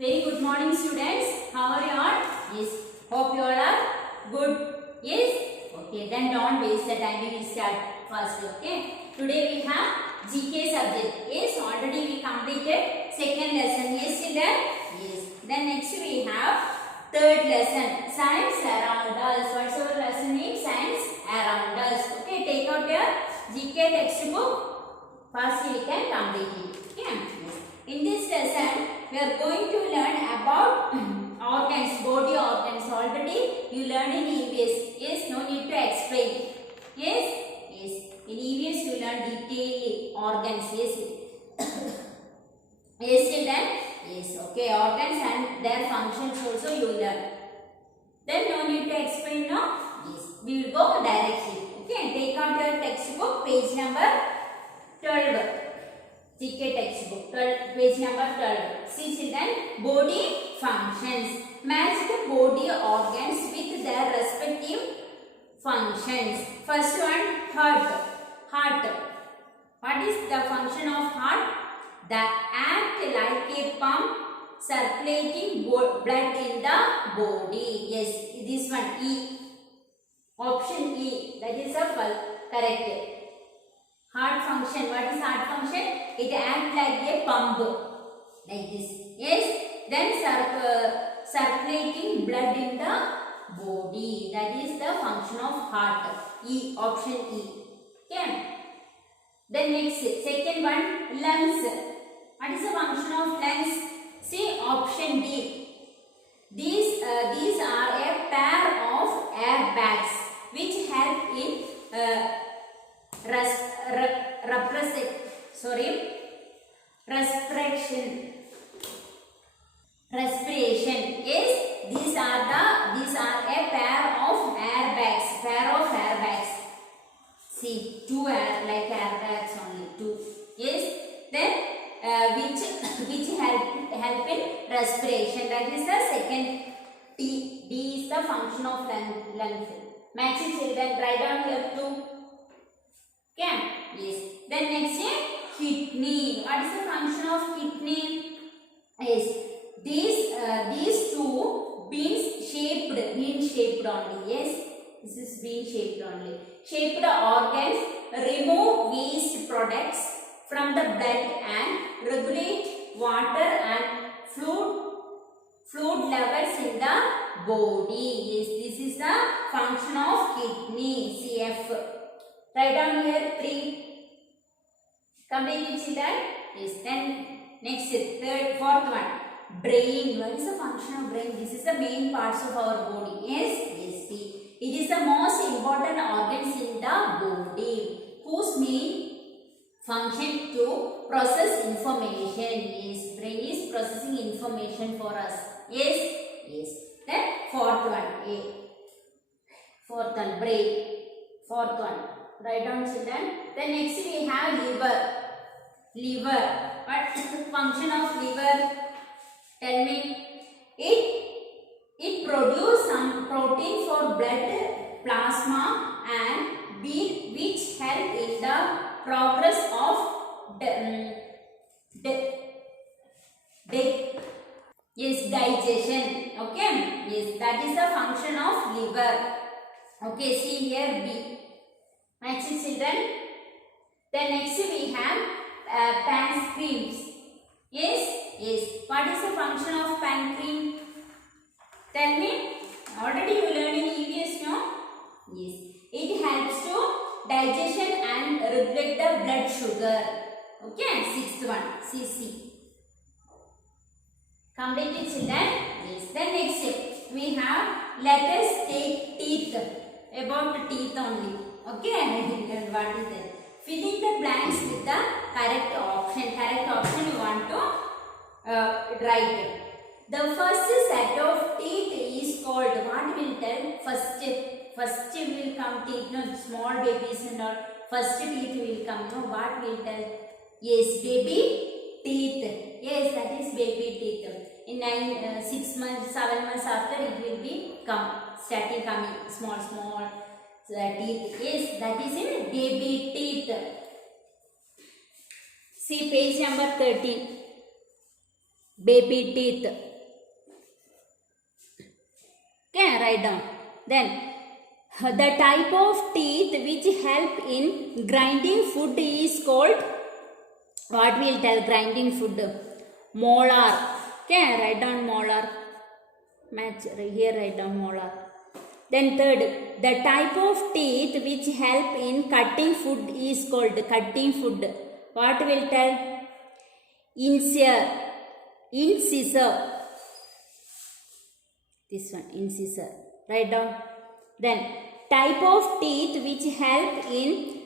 Very good morning, students. How are you all? Yes. Hope you all are good. Yes. Okay. Then don't waste the time. We will start first. Okay. Today we have GK subject. Yes. Already we completed second lesson. Yes, children. Yes. Then next we have third lesson. Science around us. What's our lesson name? Science around us. Okay. Take out your GK textbook. First we can complete it. Okay. Yes. In this lesson, we are going to learn about organs, body organs. Already you learned in EVS. Yes, no need to explain. Yes, yes. In EVS you learn detailed organs. Yes, yes, children. Yes, okay. Organs and their functions also you learn. Then no need to explain now. Yes, we will go directly. Okay, take out your textbook, page number 12. GK textbook, page number 12. See children, body functions. Match the body organs with their respective functions. First one, heart. Heart. What is the function of heart? That act like a pump circulating blood in the body. Yes, this one E. Option E. That is a correct. Heart function. What is heart function? It acts like a pump, like this. Yes. Then circulating blood in the body. That is the function of heart. E. Option E. Okay. Then next, second one, lungs. What is the function of lungs? See option D. These are a pair of air bags which help in respiration. Yes, these are a pair of airbags. See, two airbags only, two. Yes, then which help in respiration. That is the second T. D is the function of lungs. Match it, children. Write down here two. Okay. Yes. Then next is kidney. What is the function of kidney? Yes. These two bean shaped only. Yes. This is bean shaped only. Shaped organs remove waste products from the blood and regulate water and fluid levels in the body. Yes. This is the function of kidney. CF. Write down here 3. Complete it, children. Yes. Then next, fourth one. Brain. What is the function of brain? This is the main parts of our body. Yes. Yes. See, it is the most important organs in the body, whose main function to process information. Yes. Brain is processing information for us. Yes. Yes. Then fourth one. A. Fourth one. Brain. Fourth one. Write down, children. Then next we have liver. Liver. What is the function of liver? Tell me. It produces some protein for blood plasma and which help in the progress of digestion. Okay. Yes, that is the function of liver. Okay, see here B. Match it, children. Then next we have pancreas. Yes, yes. What is the function of pancreas? Tell me. Already you learned in EVS, no? Yes. It helps to digestion and regulate the blood sugar. Okay. Sixth one. CC. Complete it, children. Yes. Then next we have, let us take teeth. About the teeth only. Okay, and what is that? Filling the blanks with the correct option. Correct option you want to write. The first set of teeth is called, what will tell? First will come teeth, no, small babies and all. First teeth will come, no, what will tell? Yes, baby teeth. Yes, that is baby teeth. In 6 months, 7 months after it will be starting coming, small teeth. Yes, that is in baby teeth. See page number 13. baby teeth. Okay, write down. Then the type of teeth which help in grinding food is called, what we'll tell grinding food? Molar. Okay, write down molar. Match here, write down molar. Then third, the type of teeth which help in cutting food is called cutting food. What will tell? Incisor. Incisor. This one, incisor. Write down. Then type of teeth which help in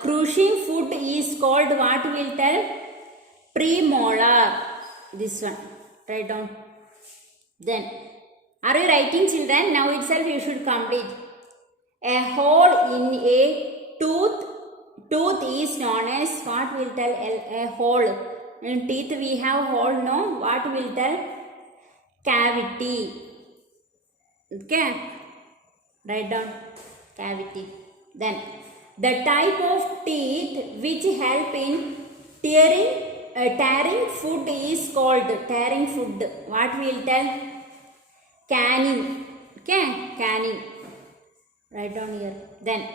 crushing food is called, what will tell? Premolar. This one. Write down. Then, are you writing, children? Now itself you should complete. A hole in a tooth is known as, what will tell? A hole. In teeth we have hole, no? What will tell? Cavity. Okay. Write down. Cavity. Then, the type of teeth which help in tearing food is called tearing food. What will tell? Canning. Okay, canning. Write down here. Then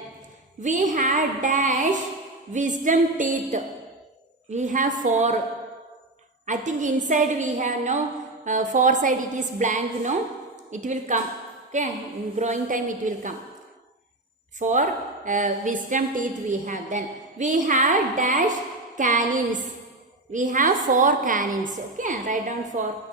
we have dash wisdom teeth. We have 4. I think inside we have no 4 side it is blank. No, it will come. Okay, in growing time it will come. 4 wisdom teeth we have. Then we have dash canines. We have 4 canines. Okay, write down 4.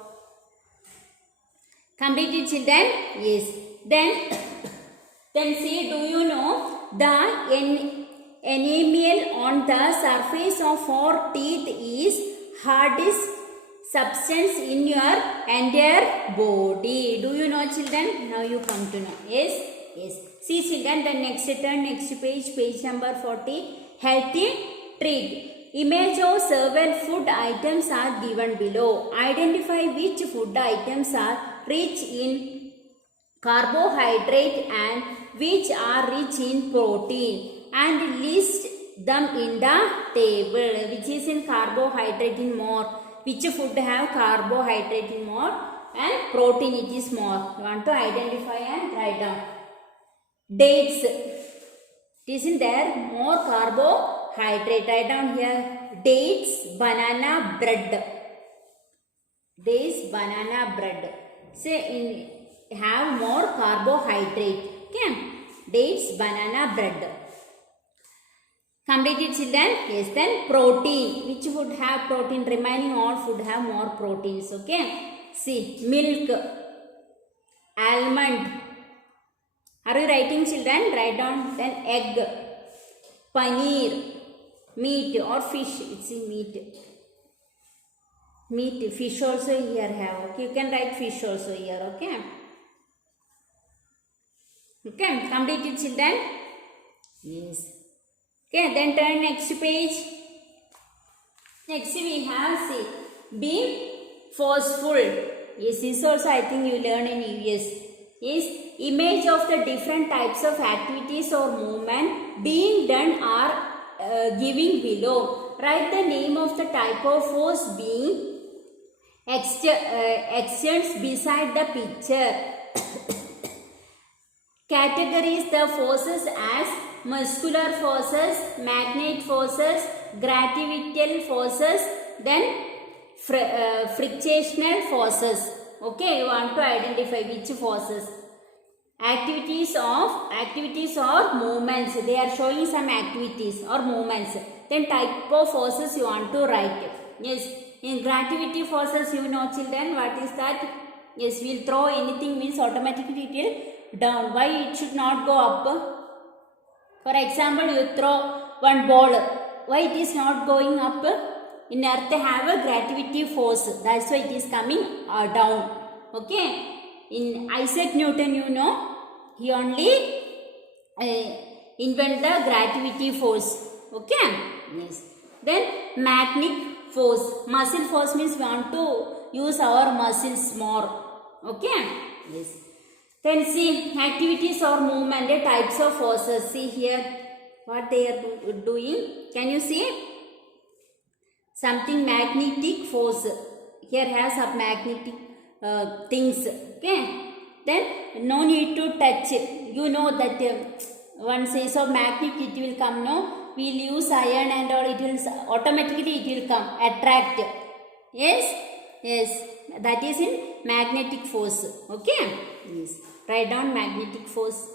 Completed, children? Yes. Then see, do you know the enamel on the surface of 4 teeth is hardest substance in your entire body. Do you know, children? Now you come to know. Yes? Yes. See, children, the next turn, next page, page number 40. Healthy treat. Image of several food items are given below. Identify which food items are rich in carbohydrate and which are rich in protein, and list them in the table. Which is in carbohydrate in more, which food have carbohydrate in more and protein it is more. You want to identify and write down. Dates, it is in there more carbohydrate. Write down here. Dates, banana, bread. Dates, banana, bread. Say in have more carbohydrate. Okay. Dates, banana, bread. Completed, children? Yes. Then protein. Which food have protein? Remaining all food have more proteins. Okay. See, milk, almond. Are you writing, children? Write down. Then egg, paneer, meat or fish. It's in meat. Meat, fish also here have. Okay, you can write fish also here. Okay. Okay, completed, children? Yes. Okay, then turn next page. Next we have, see, be forceful. Yes, this also I think you learn in EVS. Yes, image of the different types of activities or movement being done are giving below. Write the name of the type of force being exerts beside the picture. Categorize the forces as muscular forces, magnetic forces, gravitational forces, then frictional forces. Okay, you want to identify which forces. Activities or movements. They are showing some activities or movements. Then type of forces you want to write. Yes, in gravity forces, you know, children, what is that? Yes, we'll throw anything means automatically it will down. Why it should not go up? For example, you throw one ball. Why it is not going up? In earth have a gravity force. That's why it is coming down. Okay. In Isaac Newton, you know, he only invented the gravity force. Okay. Yes. Then magnetic force. Muscle force means we want to use our muscles more. Okay. Yes. Then see, activities or movement, the types of forces. See here what they are doing. Can you see? Something magnetic force. here has some magnetic things. Okay, then no need to touch. You know that one says of magnet it will come. No, we'll use iron and all. It will automatically it will come attract. Yes, yes, that is in magnetic force. Okay, yes. Write down magnetic force.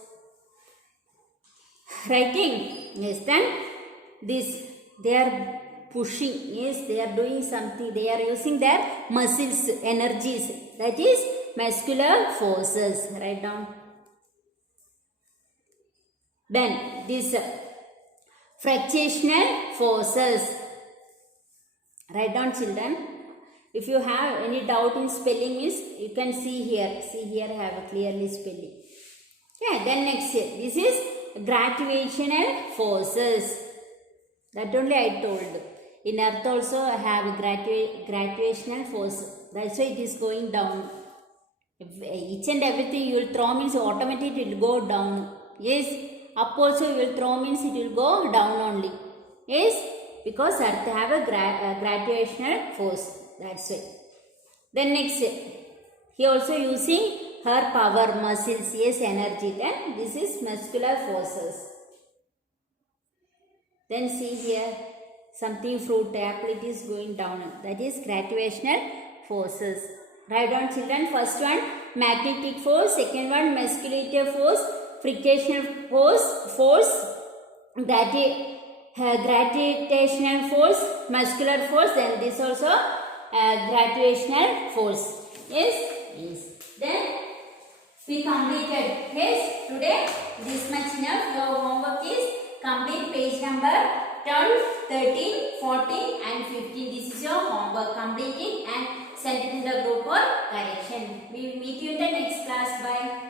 Writing. Yes, then this they are pushing. Yes, they are doing something. They are using their muscles, energies. That is muscular forces. Write down. Then this fractional forces. Write down, children. If you have any doubt in spelling, you can see here. See here, I have a clearly spelling. Yeah. Then next, this is gravitational forces. That only I told. In earth also I have gravitational force. That's why it is going down. Each and everything you will throw means automatically it will go down. Yes. Up also you will throw means it will go down only. Yes. Because earth have a gravitational force. That's why. Then next, he also using her power, muscles, yes, energy. Then this is muscular forces. Then see here, something fruit, apple, it is going down. That is gravitational forces. Write down, children. First one, magnetic force. Second one, musculature force. Frictional force. Gravitational force, muscular force. Then this also gravitational force. Yes? Yes. Then we completed. Yes, today this much enough. Your homework is complete page number 12, 13, 14 and 15. This is your homework. Complete it and send it in the group for correction. We will meet you in the next class. Bye.